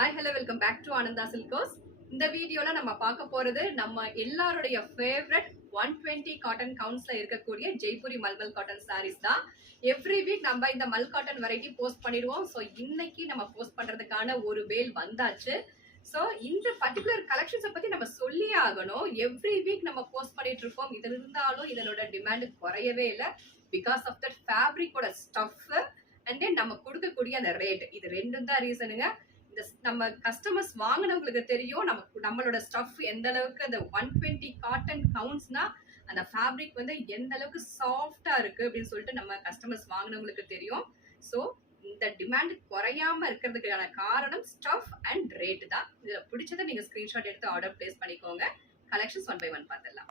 Hi, hello, welcome back to Ananda Silkos. இந்த வீடியோல நம்ம பார்க்க போறது நம்ம எல்லாருடைய ஃபேவரட் 120 காட்டன் கவுண்ட்ஸ்ல இருக்கக்கூடிய ஜெய்ப்பூரி மல்மல் காட்டன் சாரீஸ் தான். எவ்ரி வீக் நம்ம இந்த மல் காட்டன் வெரைட்டி போஸ்ட் பண்ணிடுவோம். ஸோ இன்னைக்கு நம்ம போஸ்ட் பண்றதுக்கான ஒரு வேல் வந்தாச்சு. ஸோ இந்த பர்டிகுலர் கலெக்ஷன்ஸை பத்தி நம்ம சொல்லியே ஆகணும். எவ்ரி வீக் நம்ம போஸ்ட் பண்ணிட்டு இருக்கோம். இது இருந்தாலும் இதனோட டிமாண்ட் குறையவே இல்லை. பிகாஸ் ஆஃப் தட் ஃபேப்ரிக்கோட ஸ்டஃப் அண்ட் தென் நம்ம கொடுக்கக்கூடிய அந்த ரேட், இது ரெண்டும் தான் ரீசனுங்க. நம்ம கஸ்டமர்ஸ் வாங்கினவங்களுக்கு தெரியும் நம்மளோட ஸ்டஃப் எந்த அளவுக்கு அந்த 120 காட்டன் கவுண்ட்ஸ்னா அந்த ஃபேப்ரிக் வந்து எந்த அளவுக்கு சாஃப்டா இருக்கு அப்படின்னு சொல்லிட்டு நம்ம கஸ்டமர்ஸ் வாங்கினவங்களுக்கு தெரியும். ஸோ இந்த டிமாண்ட் குறையாம இருக்கிறதுக்கான காரணம் ஸ்டஃப் அண்ட் ரேட் தான். இதுல பிடிச்சதை நீங்க ஸ்கிரீன்ஷாட் எடுத்து ஆர்டர் பிளேஸ் பண்ணிக்கோங்க. கலெக்ஷன்ஸ் 1 by 1 பார்த்துடலாம்.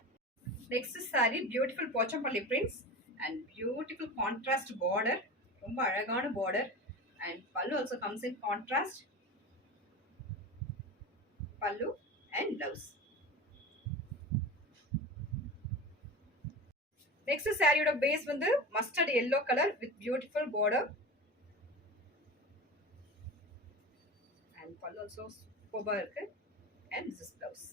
Next sorry beautiful Pochampalli prints and beautiful contrast border, ரொம்ப அழகான பார்டர். அண்ட் பல்லு also comes in contrast. pallu and blouse. Next saree oda base வந்து mustard yellow color with beautiful border and pallu also superb இருக்கு and this is blouse.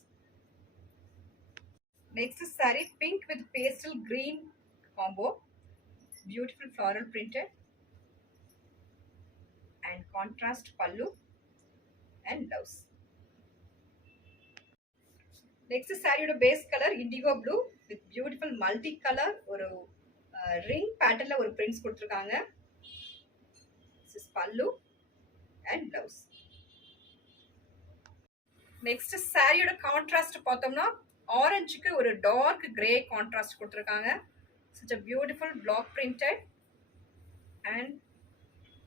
Next saree pink with pastel green combo, beautiful floral printed and contrast pallu and blouse. Next saree base color indigo blue with beautiful multi color ஒரு ring patternல ஒரு prints கொடுத்திருக்காங்க. This is pallu and blouse. Next saree contrast பார்த்தோம்னா ஆரஞ்சுக்கு ஒரு dark gray contrast கொடுத்திருக்காங்க. Such a beautiful block printed and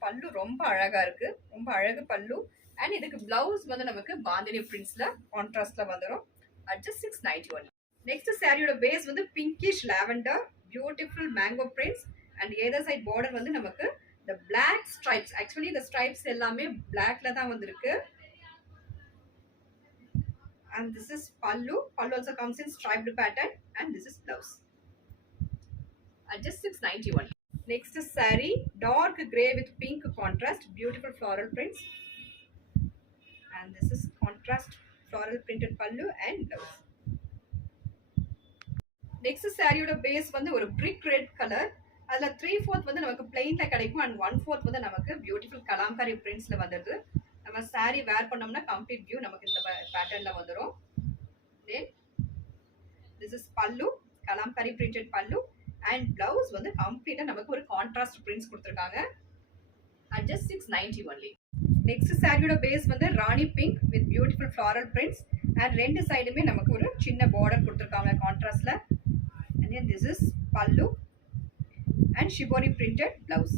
pallu ரொம்ப அழகா இருக்கு, ரொம்ப அழகு pallu. and இதுக்கு blouse வந்து நமக்கு பாந்தினி printsல contrastல வந்துரும். At just 691. Next saree oda base வந்து pinkish lavender, beautiful mango prints and either side border வந்து நமக்கு the black stripes. Actually the stripes எல்லாமே blackல தான் வந்திருக்கு. And this is pallu. Pallu also comes in striped pattern and this is blouse. At just 691. Next saree dark gray with pink contrast, beautiful floral prints and this is contrast floral printed pallu and blouse. Next saree oda base வந்து ஒரு brick red color. அதுல 3/4 வந்து நமக்கு plainல கிடைக்கும் and 1/4 வந்து நமக்கு beautiful kalamkari printsல வந்துருது. நம்ம saree wear பண்ணோம்னா complete view நமக்கு இந்த patternல வந்துரும். Then this is pallu, kalamkari printed pallu and blouse வந்து complete நமக்கு ஒரு contrast prints கொடுத்திருக்காங்க. At just 690 only. Next saree oda base வந்து ராணி pink with beautiful floral prints and ரெண்டு சைடுமே நமக்கு ஒரு சின்ன border கொடுத்திருக்காங்க கான்ட்ராஸ்ட்ல. And then this is pallu and shibori printed blouse.